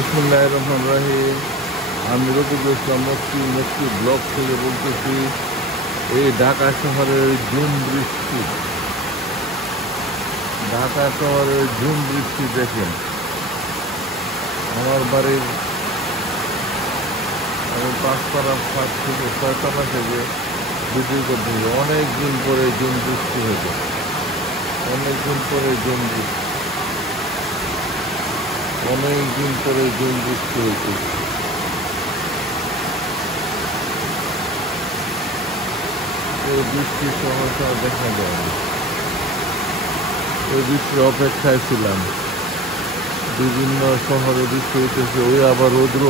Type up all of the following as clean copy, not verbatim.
বিসমিল্লাহির রহমানির রহিম। আমি রফিকুল ইসলাম মুফতি ব্লক থেকে বলতেছি। এই ঢাকা শহরের ঝুম বৃষ্টি দেখেন। আমার বাড়ির আমি 5 থেকে 6 থেকে ভিডিও করতেছি। অনেক দিন পরে ঝুম বৃষ্টি হয়েছে, হয়েছে। এই বৃষ্টি সহসা দেখা যায় না। এই বৃষ্টির অপেক্ষায় ছিলাম। বিভিন্ন শহরে বৃষ্টি হইতেছে, ওই আবার রৌদ্র।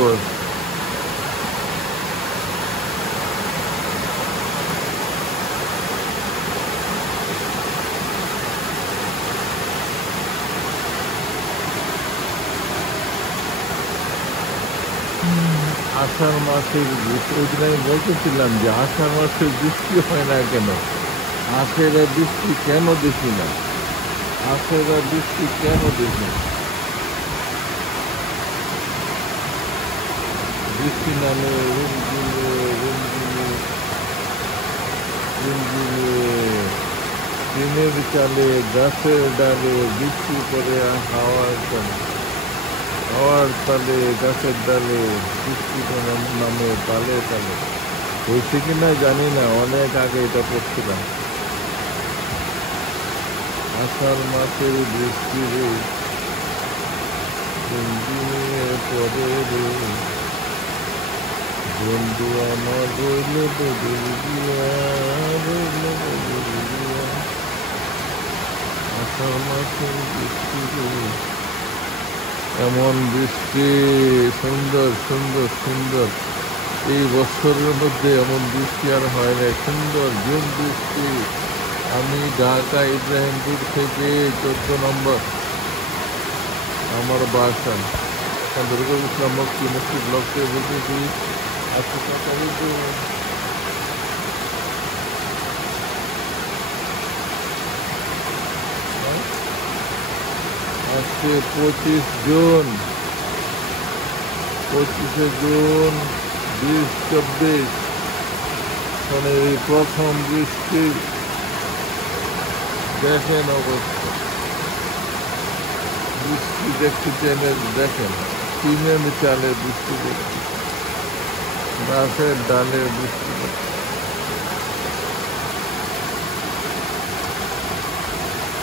আষাঢ় মাসের বৃষ্টি, ওই দিন আমি বলতেছিলাম যে আষাঢ় মাসের বৃষ্টি হয় না কেন, আষাঢ়ে বৃষ্টি কেন দেখি না, বৃষ্টি নামে রিমঝিমে টিনের চালে গাছের ডালে বৃষ্টি করে হাওয়ার তালে গাছের ডালে বৃষ্টি নামে তালে তালে। হয়েছে কিনা জানি না, অনেক আগে এটা পড়ছিলাম। আষাঢ় মাসের বৃষ্টি রে পরে রে, বন্ধু আমার রইল বদল দিয়া। আষাঢ় মাসের বৃষ্টি রে, এমন বৃষ্টি সুন্দর সুন্দর সুন্দর। এই বছরের মধ্যে এমন বৃষ্টি আর হয় না, সুন্দর ঝুম বৃষ্টি। আমি ঢাকা ইব্রাহিমপুর থেকে 14 নম্বর আমার বাসা। রফিকুল ইসলাম মুফতি ব্লক থেকে বলতেছি। আজকে আজকে 25শে জুন 2024। মানে এই প্রথম বৃষ্টি দেখেন অবস্থা। বৃষ্টি দেখতে দেখেন, টিনের চালে বৃষ্টি দেখছি, গাছের ডালে বৃষ্টি দেখছি।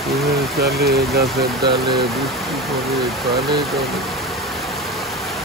টিনের চালে গাছের ডালে বৃষ্টি পড়ে, তালে